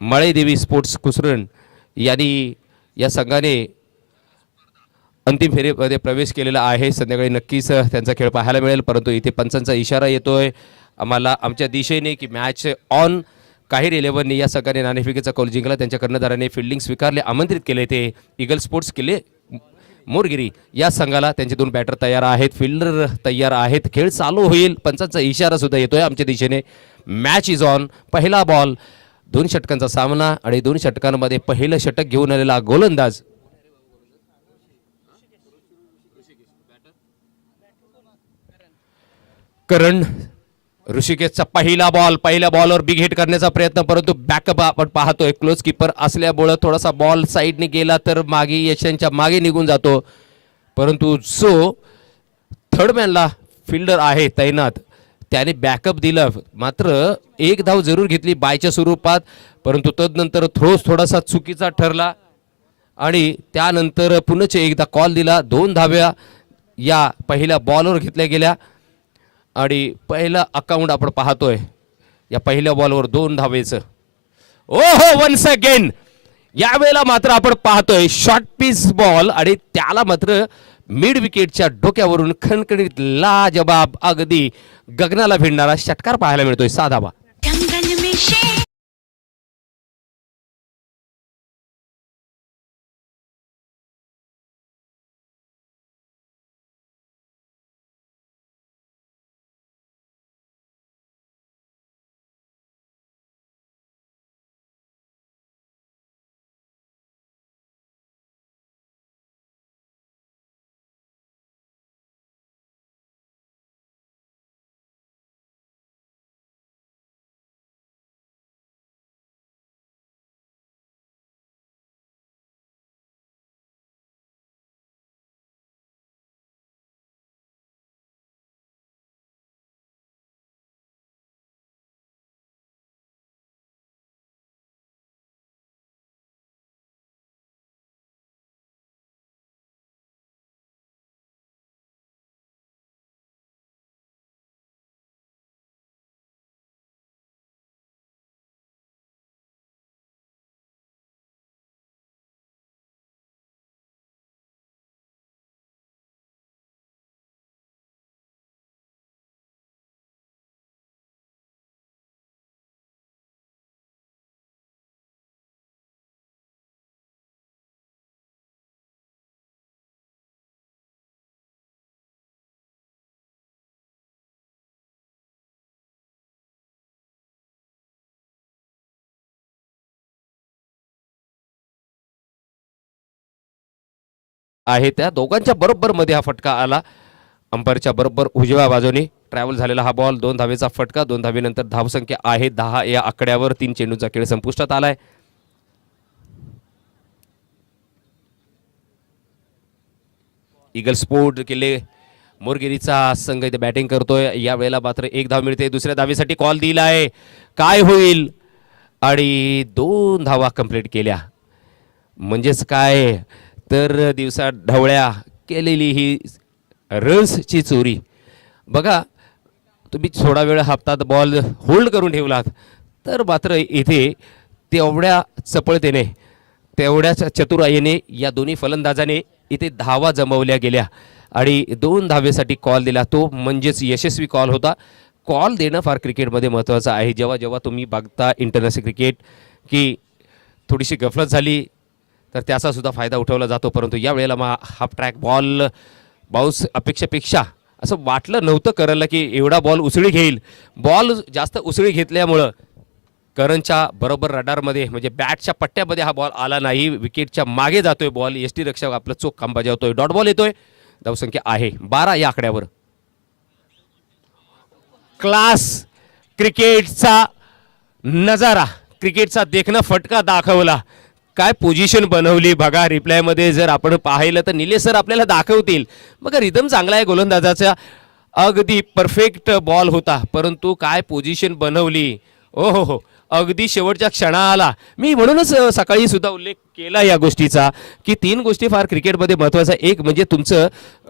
मळेदेवी sports कुसरण यांनी या संघाने अंतिम फेरीमध्ये प्रवेश केलेला आहे. संध्याकाळी नक्कीच त्यांचा खेळ पाहायला मिळेल परंतु इथे पंचांचा इशारा येतोय. आम्हाला आमच्या दिशेने की मॅच ऑन काही इलेव्हनने या संघाने नाणेफिकेचा कौल जिंकला. त्यांच्या कर्णधाराने फिल्डिंग स्वीकारले आमंत्रित केले ते. इगल स्पोर्ट्स केले मोरगिरी या संघाला त्यांचे दोन बॅटर तयार आहेत. फिल्डर तयार आहेत. खेळ चालू होईल. पंचांचा इशारा सुद्धा येतोय आमच्या दिशेने. मॅच इज ऑन पहिला बॉल दोन षटकांचा सामना आणि दोन षटकांमध्ये पहिलं षटक घेऊन आलेला गोलंदाज. करण ऋषिकेशचा पहिला बॉल पहिल्या बॉलवर बिग हिट करण्याचा प्रयत्न परंतु बॅकअप आपण पाहतोय क्लोज किपर असल्यामुळं थोडासा बॉल साईडने गेला तर मागे यशांच्या मागे निघून जातो. परंतु जो थर्ड मॅनला फिल्डर आहे तैनात त्याने बॅकअप दिलं. मात्र एक धाव जरूर घेतली बायच्या स्वरूपात परंतु तदनंतर थ्रोस थोडासा चुकीचा ठरला. आणि त्यानंतर पुनच एकदा कॉल दिला. दोन धाव्या या पहिल्या बॉलवर घेतल्या गेल्या. आणि पहिला अकाउंट आपण पाहतोय. या पहिल्या बॉलवर दोन धावेचं. ओ हो वन्स अगेन यावेळेला मात्र आपण पाहतोय शॉर्ट पीस बॉल आणि त्याला मात्र मिड विकेटच्या डोक्यावरून खणखणीत लाजबाब अगदी गगनाला भिडणारा षटकार पाहायला मिळतोय साधावा आहे त्या दोघांच्या बरोबर मध्ये हा फटका आला. अंपायरच्या बरोबर उजव्या बाजूने ट्रॅव्हल झालेला हा बॉल दोन धावेचा फटका दोन धावेनंतर धावसंख्या आहे. दहा या आकड्यावर तीन चेंडूचा खेळ संपुष्टात आलाय. इगल स्पोर्ट केले मोरगिरीचा संघ इथे बॅटिंग करतोय. या वेळेला मात्र एक धाव मिळते. दुसऱ्या धावेसाठी कॉल दिलाय काय होईल? आणि दोन धावा कंप्लीट केल्या. म्हणजेच काय? तर दिवसा ढवळ्या केलेली ही रन्सची चोरी. बघा तुम्ही थोडा वेळ हातात बॉल होल्ड करून ठेवलात तर मात्र इथे तेवढ्या चपळतेने तेवढ्याच चतुराईने या दोन्ही फलंदाजाने इथे धावा जमवल्या गेल्या आणि दोन धावेसाठी कॉल दिला. तो म्हणजेच यशस्वी कॉल होता. कॉल देणं फार क्रिकेटमध्ये महत्त्वाचं आहे. जेव्हा जेव्हा तुम्ही बघता इंटरनॅशनल क्रिकेट की थोडीशी गफलत झाली तर त्याचा सुद्धा फायदा उठवला जातो. परंतु या वेळेला मग हाफ ट्रॅक बॉल बाउन्स अपेक्षेपेक्षा असं वाटलं नव्हतं करायला की एवढा बॉल उसळी घेईल. बॉल जास्त उसळी घेतल्यामुळं करणच्या बरोबर रडारमध्ये म्हणजे बॅटच्या पट्ट्यामध्ये हा बॉल आला नाही. विकेटच्या मागे जातोय बॉल. एस टी रक्षक आपलं चोख काम बजावतोय डॉट बॉल येतोय. धावसंख्या आहे. बारा या आकड्यावर. क्लास क्रिकेटचा नजारा क्रिकेटचा देखणं फटका दाखवला. काय पोझिशन बनवली? बघा रिप्लायमध्ये जर आपण पाहिलं तर निलेश सर आपल्याला दाखवतील. बघा रिदम चांगला आहे गोलंदाजाचा. अगदी परफेक्ट बॉल होता. परंतु काय पोझिशन बनवली? ओ हो हो. अगदी शेवटच्या क्षणाला. मी म्हणूनच सकाळी सुद्धा उल्लेख केला या गोष्टीचा की तीन गोष्टी फार क्रिकेटमध्ये महत्त्वाचा एक म्हणजे तुमचं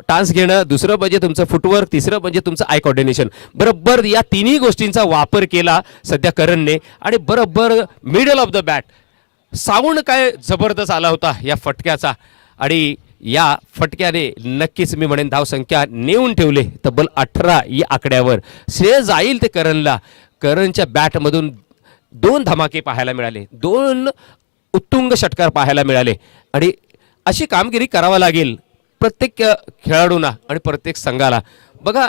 टान्स घेणं दुसरं म्हणजे तुमचं फुटवर्क तिसरं म्हणजे तुमचं आय कॉर्डिनेशन बरोबर या तिन्ही गोष्टींचा वापर केला सध्या करणने. आणि बरोबर middle of the bat sound काय जबरदस्त आला होता या फटक्याचा. आणि या फटक्याने नक्कीच मी म्हणेन धावसंख्या नेऊन ठेवले. तब्बल अठरा या आकड्यावर. श्रेय जाईल ते करणला. करणच्या बॅटमधून दोन धमाके पाहायला मिळाले. दोन उत्तुंग षटकार पाहायला मिळाले. आणि अशी कामगिरी करावा लागेल प्रत्येक खेळाडूंना आणि प्रत्येक संघाला. बघा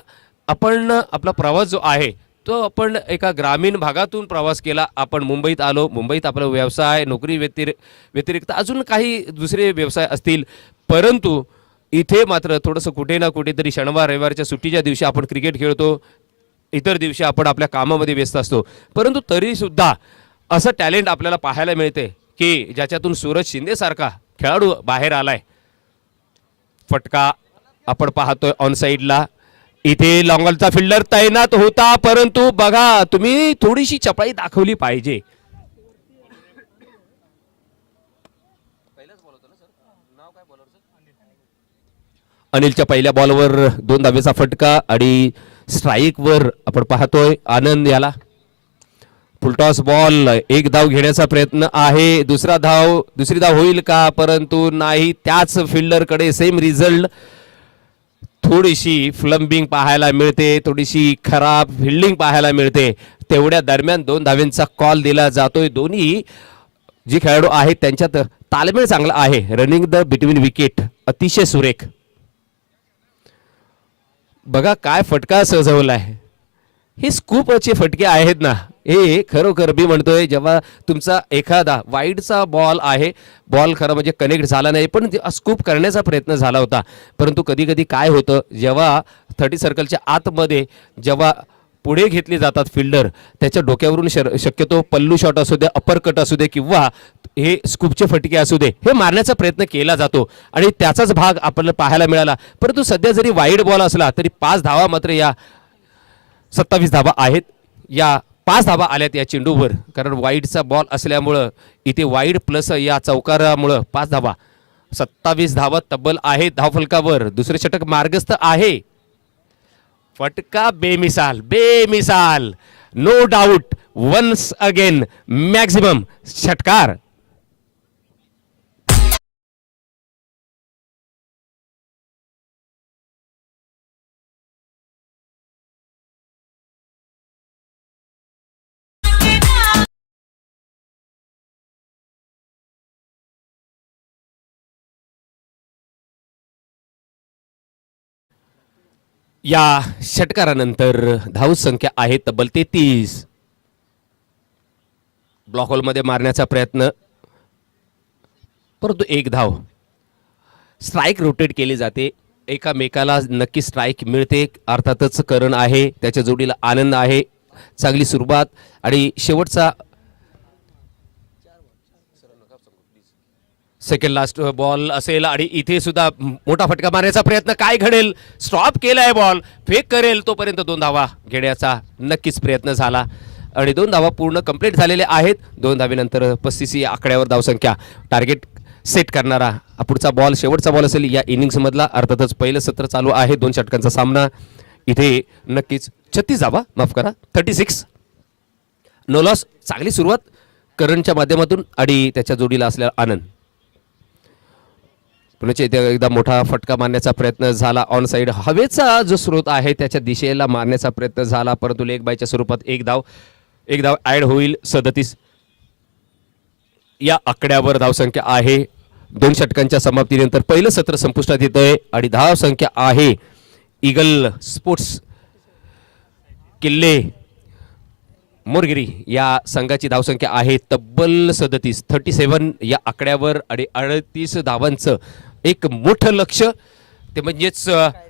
आपण आपला प्रवास जो आहे तो आपण एका ग्रामीण भागातून प्रवास केला. आपण मुंबईत आलो. मुंबईत आपला व्यवसाय नोकरी व्यतिर व्यतिरिक्त अजून काही दुसरे व्यवसाय असतील. परंतु इथे मात्र थोडंसं कुठे ना कुठेतरी शनिवार रविवारच्या सुट्टीच्या दिवशी आपण क्रिकेट खेळतो. इतर दिवशी आपण आपल्या कामामध्ये व्यस्त असतो. परंतु तरीसुद्धा असं टॅलेंट आपल्याला पाहायला मिळते की ज्याच्यातून सूरज शिंदेसारखा खेळाडू बाहेर आलाय. फटका आपण पाहतोय ऑन साईडला इथे लॉंगलचा फिल्डर तैनात होता परंतु बघा तुम्ही थोडीशी चपळाई दाखवली पाहिजे. अनिलच्या पहिल्या बॉलवर दोन धावेचा फटका आणि स्ट्राईकवर आपण पाहतोय आनंद याला. फुलटॉस बॉल एक धाव घेण्याचा प्रयत्न आहे. दुसरा धाव दुसरी धाव होईल का? परंतु नाही त्याच फिल्डरकडे सेम रिझल्ट थोडीशी फ्लंबिंग पाहायला मिळते थोडीशी खराब फिल्डिंग पाहायला मिळते. तेवढ्या दरम्यान दोन धावेंचा कॉल दिला जातोय. दोन्ही जी खेळाडू आहेत त्यांच्यात तालमेळ चांगला आहे. रनिंग द बिटवीन विकेट अतिशय सुरेख. बघा काय फटका सजवलाय. हे स्कूपचे फटके आहेत ना. हे खरोखर मी म्हणतोय जेव्हा तुमचा एखादा वाईडचा बॉल आहे बॉल खरं म्हणजे कनेक्ट झाला नाही पण स्कूप करण्याचा प्रयत्न झाला होता. परंतु कधी कधी काय होतं जेव्हा थर्टी सर्कलच्या आतमध्ये जेव्हा पुढे घेतले जातात फिल्डर त्याच्या डोक्यावरून शर शक्यतो पल्लू शॉट असू दे अपर कट असू दे किंवा हे स्कूपचे फटके असू दे हे मारण्याचा प्रयत्न केला जातो आणि त्याचाच भाग आपल्याला पाहायला मिळाला. परंतु सध्या जरी वाईड बॉल असला तरी पाच धावा मात्र या सत्तावीस धावा आहेत. या पाच धावा आल्यात या चेंडूवर. कारण वाईडचा बॉल असल्यामुळं इथे वाईड प्लस या चौकारामुळं पाच धावा सत्तावीस धावा तब्बल आहेत धावफलकावर. दुसरे षटक मार्गस्थ आहे. फटका बेमिसाल बेमिसाल. No doubt once again maximum षटकार. या षटकारानंतर धाव संख्या आहे तब्बल तेहतीस. ब्लॉक होलमध्ये मारण्याचा प्रयत्न. परंतु एक धाव. स्ट्राईक रोटेट केली जाते. एकामेकाला नक्की स्ट्राईक मिळते. अर्थातच करण आहे. त्याच्या जोडीला आनंद आहे. चांगली सुरुवात. आणि शेवटचा सेकंड लास्ट बॉल असेल आणि इथे सुद्धा मोठा फटका मारण्याचा प्रयत्न. काय घडेल? स्टॉप केलाय बॉल फेक करेल तोपर्यंत दोन धावा घेण्याचा नक्कीच प्रयत्न झाला. आणि दोन धावा पूर्ण कंप्लीट झालेले आहेत. दोन धावेनंतर पस्तीस या आकड्यावर धावसंख्या. टार्गेट सेट करणारा हा पुढचा बॉल शेवटचा बॉल असेल या इनिंग्समधला अर्थातच पहिलं सत्र चालू आहे. दोन षटकांचा सामना. इथे नक्कीच छत्तीस धावा. माफ करा. थर्टी सिक्स नो लॉस चांगली सुरुवात करंटच्या माध्यमातून आणि त्याच्या जोडीला असलेला आनंद. पुण्याच्या इथे एकदा मोठा फटका मारण्याचा प्रयत्न झाला. ऑन साईड हवेचा जो स्रोत आहे त्याच्या दिशेला मारण्याचा प्रयत्न झाला. परंतु लेग बायच्या स्वरूपात एक धाव एक धाव ऍड होईल. सदतीस या आकड्यावर धावसंख्या आहे. दोन षटकांच्या समाप्तीनंतर पहिलं सत्र संपुष्टात येतंय आणि धाव संख्या आहे. इगल स्पोर्ट्स किल्ले मोरगिरी या संघाची धावसंख्या आहे. तब्बल सदतीस थर्टी सेवन या आकड्यावर आणि अडतीस धावांचं एक मोठं लक्ष ते म्हणजेच काही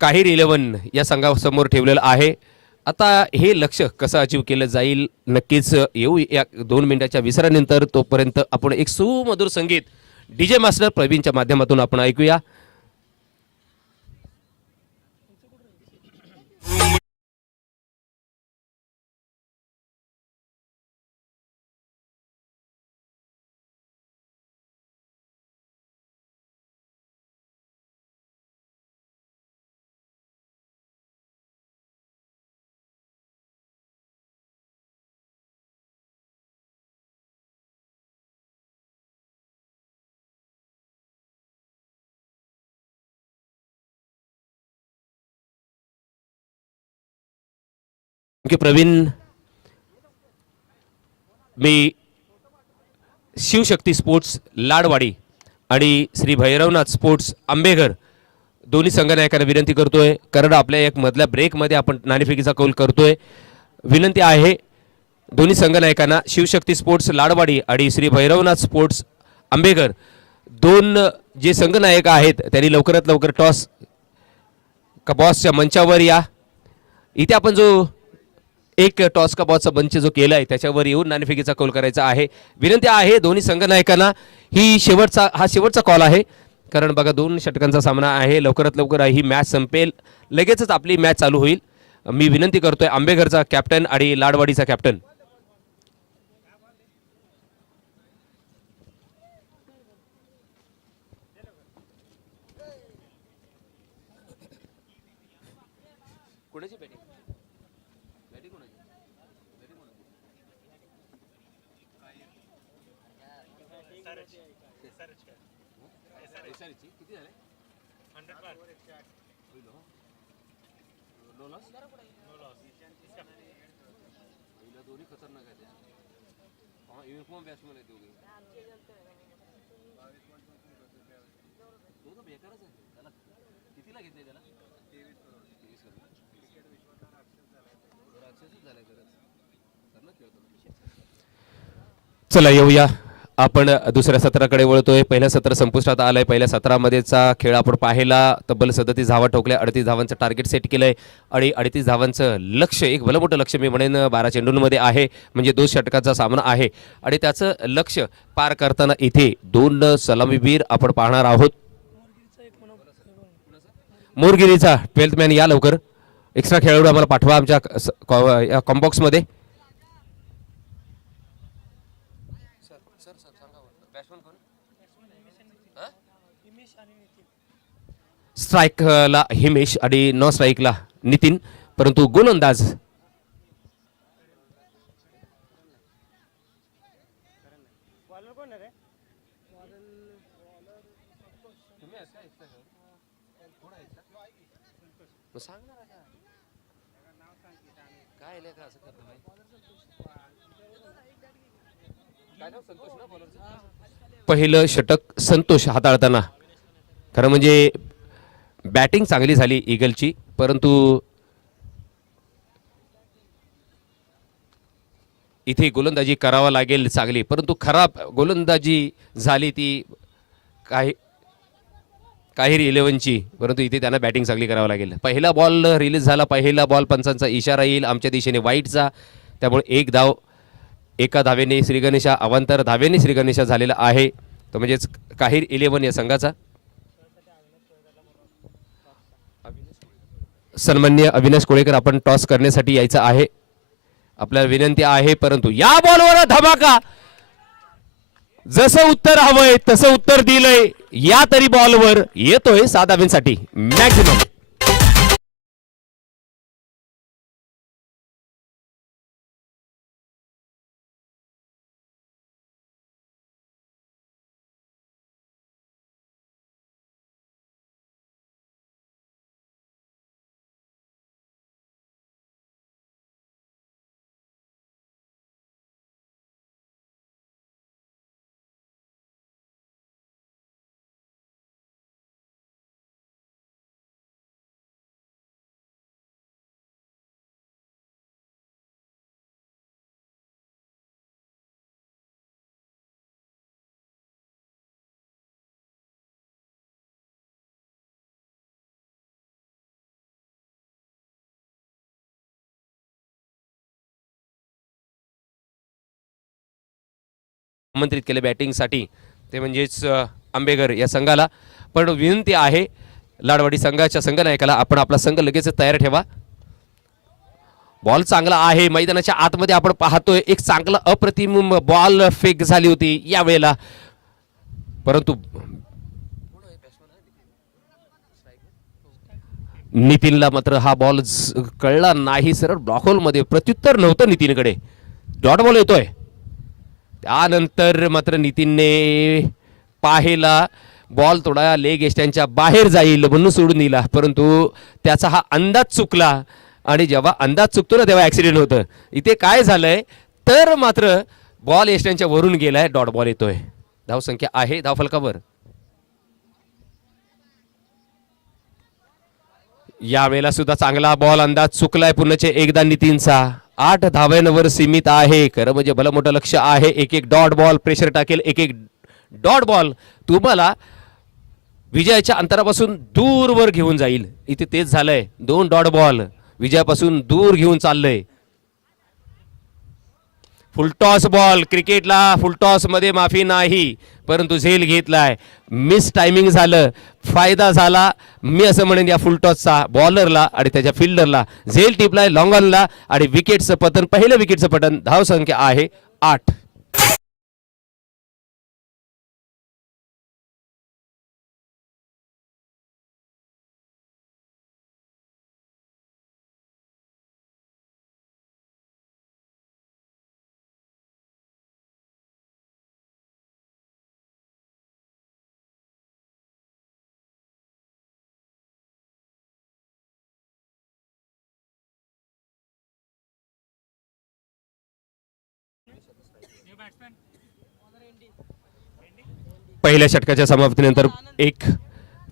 काहीर इलेवन या संघासमोर ठेवलेलं आहे. आता हे लक्ष कसं अचीव केलं जाईल? नक्कीच येऊ या दोन मिनिटाच्या विसरानंतर तोपर्यंत आपण एक सुमधुर संगीत डीजे मास्टर प्रवीणच्या माध्यमातून आपण ऐकूया. की प्रवीण. मी शिवशक्ती स्पोर्ट्स लाडवाडी आणि श्री भैरवनाथ स्पोर्ट्स आंबेघर दोन्ही संघनायकांना विनंती करतोय. कारण आपल्या एक मधल्या ब्रेकमध्ये आपण नाणेफेकीचा कौल करतोय. विनंती आहे दोन्ही संघनायकांना शिवशक्ती स्पोर्ट्स लाडवाडी आणि श्री भैरवनाथ स्पोर्ट्स आंबेघर दोन जे संघनायक आहेत त्यांनी लवकरात लवकर टॉस का बॉसच्या मंचावर या. इथे आपण जो एक टॉस का बॉसचा बंच जो केला आहे त्याच्यावर येऊन नाणेफेकीचा कॉल करायचा आहे. विनंती आहे दोन्ही संघनायकांना ही शेवटचा हा शेवटचा कॉल आहे. कारण बघा दोन षटकांचा सामना आहे. लवकरात लवकर ही मॅच संपेल. लगेचच आपली मॅच चालू होईल. मी विनंती करतोय आंबेघरचा कॅप्टन आणि लाडवाडीचा कॅप्टन. कोणाची बॅटिंग? किती झाले? पहिलं. दोन्ही खतरनाक आहे त्या युनिफॉर्म बॅट्समॅन आहे दोघे. दोघं बेकारच आहे त्याला कितीला घेतले त्याला? तेवीस करोड राक्षसच झालाय खरंच. खेळतो. चला येऊया. आपण दुसऱ्या सत्राकडे वळतोय. पहिलं सत्र संपुष्टात आलंय. पहिल्या सत्रामध्येचा खेळ आपण पाहिला. तब्बल सदतीस धावा ठोकल्या. अडतीस धावांचं टार्गेट सेट केलंय. आणि अडतीस धावांचं लक्ष एक भलं मोठं लक्ष मी म्हणेन बारा चेंडूंमध्ये आहे. म्हणजे दोन षटकाचा सामना आहे. आणि त्याचं लक्ष पार करताना इथे दोन सलामीवीर आपण पाहणार आहोत. मोरगिरीचा ट्वेल्थ मॅन या लवकर. एक्स्ट्रा खेळाडू आम्हाला पाठवा आमच्या स- कॉ- या कॉम्बॉक्समध्ये स्ट्राईकला हिमेश आणि नॉन स्ट्राईकला नितीन परंतु गोलंदाज पहिलं षटक संतोष हाताळताना. खरं म्हणजे बॅटिंग चांगली झाली ईगलची परंतु इथे गोलंदाजी करावा लागेल चांगली परंतु खराब गोलंदाजी झाली ती काही काहीर इलेव्हनची परंतु इथे त्यांना बॅटिंग चांगली करावं लागेल. पहिला बॉल रिलीज झाला पहिला बॉल पंचांचा इशारा येईल आमच्या दिशेने वाईटचा त्यामुळे एक धाव एका धावेने श्रीगणेशा अवांतर धावेने श्रीगणेशा झालेला आहे. तो म्हणजेच काहीर इलेव्हन या संघाचा. सन्मान्य अविनाश कोळेकर आपण टॉस करण्यासाठी यायचं आहे. आपल्याला विनंती आहे परंतु या बॉलवर धमाका. जसं उत्तर हवंय तसं उत्तर दिलंय. या तरी बॉलवर येतोय सात धाव्यांसाठी मॅक्झिमम आमंत्रित केले बॅटिंगसाठी. ते म्हणजेच आंबेगर या संघाला. पण विनंती आहे लाडवाडी संघाच्या संघनायकाला आपण आपला संघ लगेच तयार ठेवा. बॉल चांगला आहे मैदानाच्या आतमध्ये आपण पाहतोय एक चांगला अप्रतिम बॉल फेक झाली होती या वेळेला. परंतु नितीनला मात्र हा बॉल कळला नाही सरळ ब्लॉक होलमध्ये प्रत्युत्तर नव्हतं नितीनकडे. डॉट बॉल येतोय. त्यानंतर मात्र नितीनने पाहेला. बॉल थोडा लेग एस्टँडच्या बाहेर जाईल म्हणून सोडून दिला. परंतु त्याचा हा अंदाज चुकला. आणि जेव्हा अंदाज चुकतो ना तेव्हा ॲक्सिडेंट होतं. इथे काय झालंय? तर मात्र बॉल यष्टांच्या वरून गेलाय. डॉट बॉल येतोय. धावसंख्या आहे. धाव फलकावर. यावेळेला सुद्धा चांगला बॉल अंदाज चुकलाय. पुन्हाचे एकदा नितीनचा. आठ धाव्यांवर सीमित आहे. खरं म्हणजे भलं मोठं लक्ष आहे. एक एक डॉट बॉल प्रेशर टाकेल. एक एक डॉट बॉल तुम्हाला विजयाच्या अंतरापासून दूरवर घेऊन जाईल. इथे तेच झालंय. दोन डॉट बॉल विजयापासून दूर घेऊन चाललंय. Full toss ball. क्रिकेटला फुलटॉसमध्ये माफी नाही परंतु झेल घेतलाय. मिस टायमिंग झालं फायदा झाला. मी असं म्हणेन या फुलटॉसचा बॉलरला आणि त्याच्या फिल्डरला झेल टिपलाय लॉंगॉनला आणि विकेटचं पतन पहिलं विकेटचं पतन धावसंख्या आहे आठ. पहिल्या षटकाच्या समाप्तीनंतर एक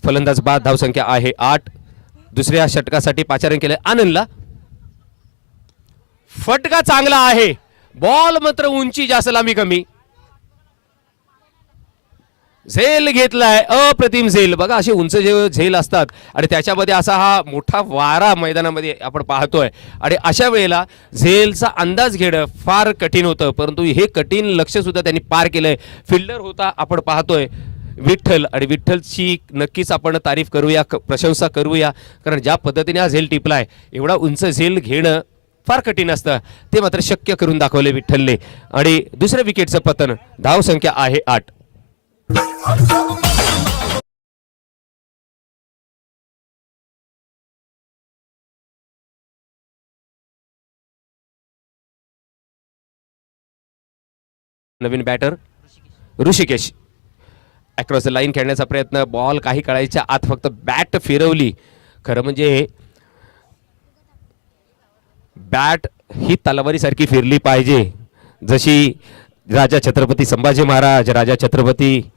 फलंदाज बाद धावसंख्या आहे आठ. दुसऱ्या षटकासाठी पाचारण केले आनंदला. फटका चांगला आहे. बॉल मात्र उंची जास्त लांबी कमी. झेल घेतलाय अप्रतिम झेल. बघा असे उंच जे झेल असतात आणि त्याच्यामध्ये असा हा मोठा वारा मैदानामध्ये आपण पाहतोय. आणि अशा वेळेला झेलचा अंदाज घेणं फार कठीण होतं परंतु हे कठीण लक्ष सुद्धा त्यांनी पार केलंय. फिल्डर होता आपण पाहतोय. विठ्ठल आणि विठ्ठलची नक्कीच आपण तारीफ करूया क- प्रशंसा करूया कारण ज्या पद्धतीने हा झेल टिपलाय एवढा उंच झेल घेणं फार कठीण असतं. ते मात्र शक्य करून दाखवले विठ्ठलने. आणि दुसऱ्या विकेटचं पतन धाव संख्या आहे आठ. नवीन batter Rishikesh. Across the line खेळण्याचा प्रयत्न बॉल काही कळायच्या आत फक्त बॅट फिरवली. खरं म्हणजे बॅट ही तलवारीसारखी फिरली पाहिजे. जशी राजा छत्रपती संभाजी महाराज राजा छत्रपती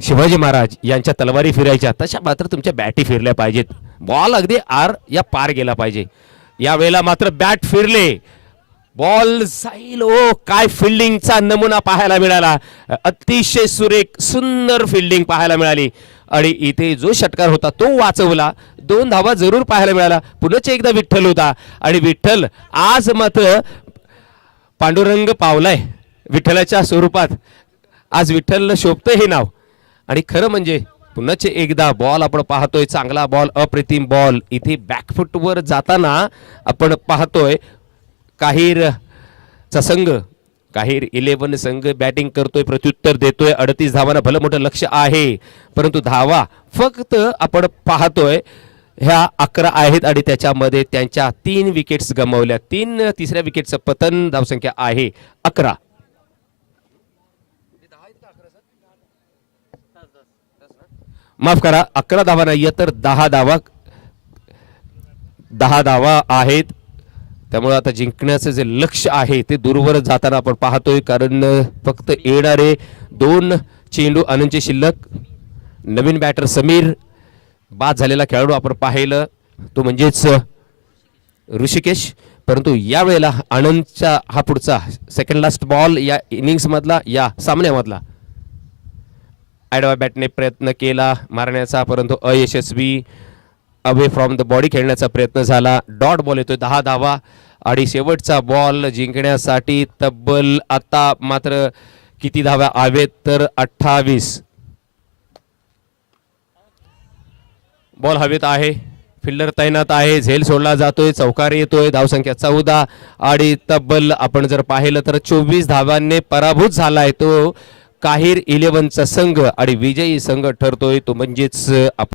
शिवाजी महाराज यांच्या तलवारी फिरायच्या तशा मात्र तुमच्या बॅटी फिरल्या पाहिजेत. बॉल अगदी आर या पार गेला पाहिजे. या वेळेला मात्र बॅट फिरले. बॉल जाईल ओ काय फिल्डिंगचा नमुना पाहायला मिळाला. अतिशय सुरेख सुंदर फिल्डिंग पाहायला मिळाली. आणि इथे जो षटकार होता तो वाचवला. दोन धावा जरूर पाहायला मिळाला. पुन्हा एकदा विठ्ठल होता. आणि विठ्ठल आज मात्र पांडुरंग पावलाय विठ्ठलाच्या स्वरूपात. आज विठ्ठल शोभतं हे नाव. आणि खरं म्हणजे पुन्हाच एकदा बॉल आपण पाहतोय चांगला बॉल अप्रतिम बॉल इथे बॅकफुटवर जाताना आपण पाहतोय काहीर चा संघ काहीर इलेव्हन संघ बॅटिंग करतोय प्रत्युत्तर देतोय. अडतीस धावांना भलं मोठं लक्ष आहे. परंतु धावा फक्त आपण पाहतोय ह्या अकरा आहेत आणि त्याच्यामध्ये त्यांच्या तीन विकेट्स गमावल्या. तीन तिसऱ्या विकेटचं पतन धावसंख्या आहे अकरा. माफ करा अकरा धावा नाहीये तर दहा धावा दहा धावा आहेत. त्यामुळे आता जिंकण्याचं जे लक्ष आहे ते दूरवर जाताना आपण पाहतोय कारण फक्त येणारे दोन चेंडू आनंदचे शिल्लक नवीन बॅटर समीर बाद झालेला खेळाडू आपण पाहिलं तो म्हणजेच ऋषिकेश. परंतु यावेळेला आनंदचा हा पुढचा सेकंड लास्ट बॉल या इनिंग्समधला या सामन्यामधला आडवा बॅटने प्रयत्न केला मारण्याचा परंतु अयशस्वी अवे फ्रॉम द बॉडी खेळण्याचा प्रयत्न झाला. डॉट बॉल येतोय दहा धावा आणि शेवटचा बॉल जिंकण्यासाठी तब्बल आता मात्र किती धाव्या हवेत तर अठ्ठावीस. बॉल हवेत आहे फिल्डर तैनात आहे झेल सोडला जातोय चौकार येतोय धावसंख्या चौदा आणि तब्बल आपण जर पाहिलं तर चोवीस धावांनी पराभूत झालाय तो. काहीर इलेव्हनचा संघ आणि विजयी संघ ठरतोय तो म्हणजेच